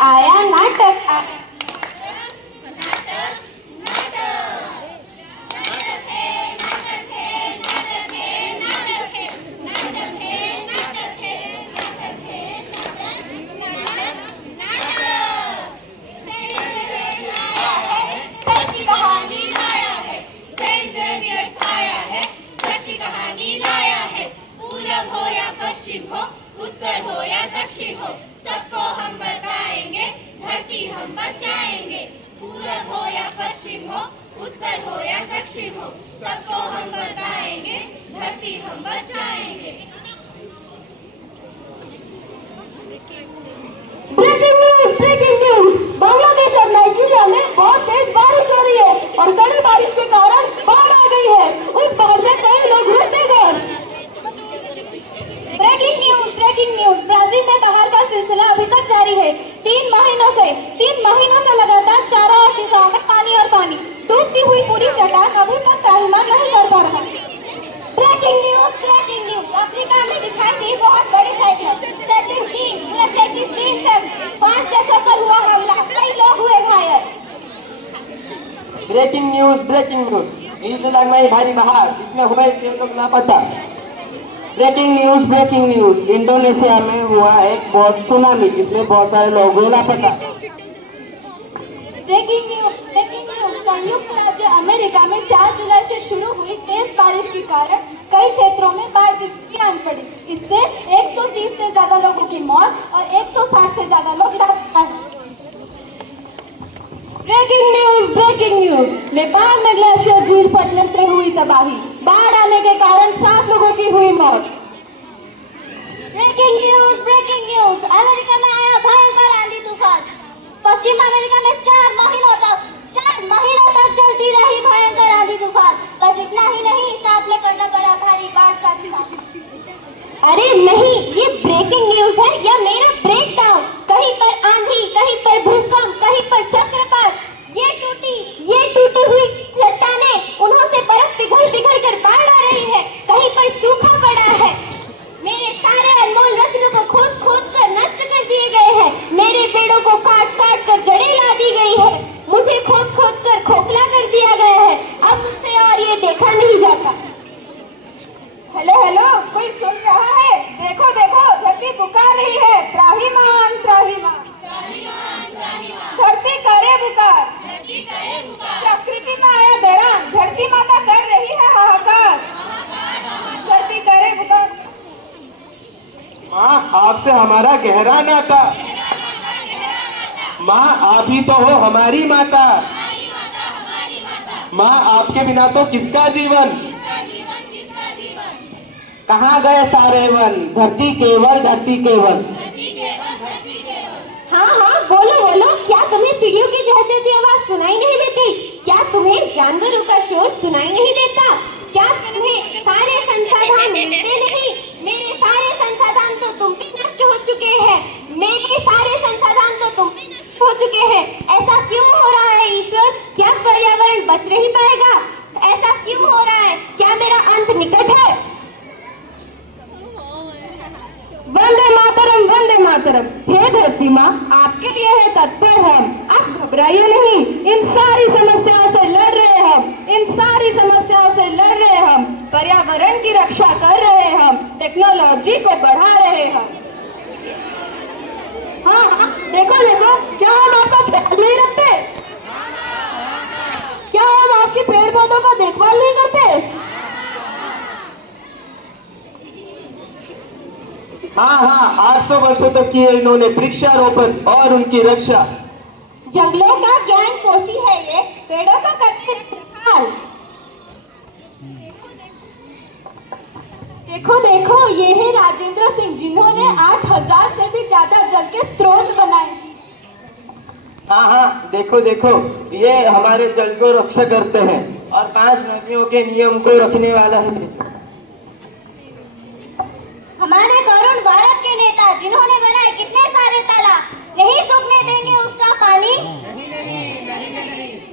आया नाटक आया। पूरब हो या पश्चिम हो, उत्तर हो या दक्षिण हो, सबको हम बताएंगे, धरती हम बचाएंगे। पूरब हो या पश्चिम हो, उत्तर हो या दक्षिण हो, सबको हम बताएंगे, धरती हम बचाएंगे। ब्रेकिंग न्यूज, बांग्लादेश और नाइजीरिया में बहुत तेज बारिश हो रही है और कड़ी बारिश के कारण बाढ़ आ गई है। उस बाढ़ में कई लोग हुए बेघर। ब्रेकिंग न्यूज, ब्राजील में बाढ़ का सिलसिला अभी तक जारी है। 3 महीनों से लगातार चारों ओर दिशाओं में पानी और पानी। डूबती हुई पूरी चट्टान अभी तक त्राहिमाम नहीं कर पा रहा। ब्रेकिंग न्यूज, अफ्रीका में दिखाई दी बहुत बड़ी साइक्लोन। 37 दिन तक 5 देशों पर हुआ हमला, कई लोग हुए घायल। ब्रेकिंग न्यूज, न्यूजीलैंड में भारी बाढ़ जिसमें हुए 3 लोग लापता। ब्रेकिंग न्यूज, इंडोनेशिया में हुआ एक बहुत सुनामी जिसमें बहुत सारे लोग हुए लापता। ब्रेकिंग न्यूज, संयुक्त राज्य अमेरिका में 4 जुलाई से शुरू हुई तेज बारिश के कारण कई क्षेत्रों में बाढ़ की स्थिति आन पड़ी। इससे 130 से ज्यादा लोगों की मौत और 160 से ज्यादा लोग लापता हैं। ब्रेकिंग न्यूज, नेपाल में ग्लेशियर झील फटने से हुई तबाही, बाढ़ आने के कारण 7 लोगों की हुई मौत। ब्रेकिंग न्यूज, अमेरिका में आया भयंकर आंधी तूफान। पश्चिम अमेरिका में 4 महीनों तक चलती रही भयंकर आंधी तूफान। बस इतना ही नहीं, साथ में करना पड़ा भारी बाढ़ का भी सामना। अरे नहीं, ये ब्रेकिंग न्यूज है या मेरा ब्रेकडाउन। कहीं पर आंधी, कहीं पर भूकंप, कहीं पर चक्रवात। ये टूटी हुई चट्टानें, उन्हों से बर्फ पिघल कर बाढ़ आ रही है। कहीं पर सूखा पड़ा है। मेरे सारे अनमोल रत्नों को खोद कर नष्ट कर दिए गए हैं। मेरे पेड़ों को काट कर जड़ें ला दी गई है। मुझे खोद कर खोखला कर दिया गया है। अब मुझसे और ये देखा नहीं जाता। हेलो, कोई सुन रहा है? देखो, धरती पुकार रही है, त्राहिमाम। धरती करे पुकार। प्रकृति में आया दौरान, धरती माता कर रही है हाहाकार। धरती करे पुकार। माँ, आपसे हमारा गहरा नाता। माँ, आप ही तो हो हमारी माता। माँ, आपके बिना तो किसका जीवन। कहाँ गए सारे वन, धरती केवल। हाँ, बोलो, क्या तुम्हें चिड़ियों की चहचहाती आवाज सुनाई नहीं देती? क्या तुम्हें जानवरों का शोर सुनाई नहीं देता? क्या तुम्हें सारे संसाधन मिलते नहीं? मेरे सारे संसाधन तो तुम पे नष्ट हो चुके हैं। ऐसा क्यों हो रहा है ईश्वर? क्या पर्यावरण बच नहीं पाएगा? ऐसा क्यों हो रहा है? क्या मेरा अंत निकट है? वंदे मातरम। हे धरती माँ, आपके लिए है तत्पर हम। आप घबराइए नहीं, इन सारी समस्याओं से लड़ रहे हम। पर्यावरण की रक्षा कर रहे हम, टेक्नोलॉजी को बढ़ा रहे हम। हाँ, देखो, क्या हम आपका ख्याल नहीं रखते? क्या हम आपके पेड़ पौधों का देखभाल नहीं करते? हाँ, 800 वर्षों तक किए इन्होंने वृक्षारोपण और उनकी रक्षा। जंगलों का ज्ञान कोशी है ये, पेड़ों का करते रखवाल। देखो, ये है राजेंद्र सिंह, जिन्होंने 8000 से भी ज्यादा जल के स्रोत बनाए। हाँ, देखो, ये हमारे जल को रक्षा करते हैं और 5 नदियों के नियम को रखने वाला है। हमारे करुण भारत के नेता, जिन्होंने बनाए कितने सारे तालाब, नहीं सूखने देंगे उसका पानी।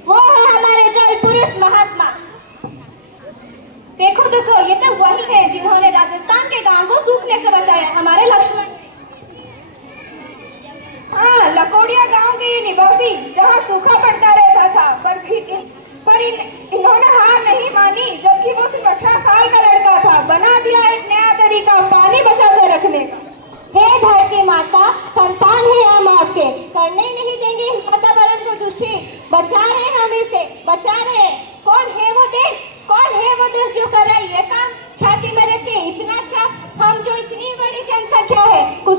वो है हमारे जल पुरुष महात्मा। देखो, ये तो वही है जिन्होंने राजस्थान के गांव को सूखने से बचाया, हमारे लक्ष्मण। हाँ, लकोड़िया में निवासी जहाँ सूखा पड़ता रहता था, पर इन्होंने हार नहीं मानी। जबकि वो सिर्फ 18 साल का लड़का था, बना दिया एक नया तरीका पानी बचा कर रखने का। हे धरती माता, संतान है हम आपके, करने ही नहीं देंगे इस वातावरण को दूषित। बचा रहे हम इसे, बचा रहे। कौन है वो देश, कौन है वो देश जो कर रहा है ये काम? छाती में रख के इतना अच्छा, हम जो इतनी बड़ी जनसंख्या है, कुछ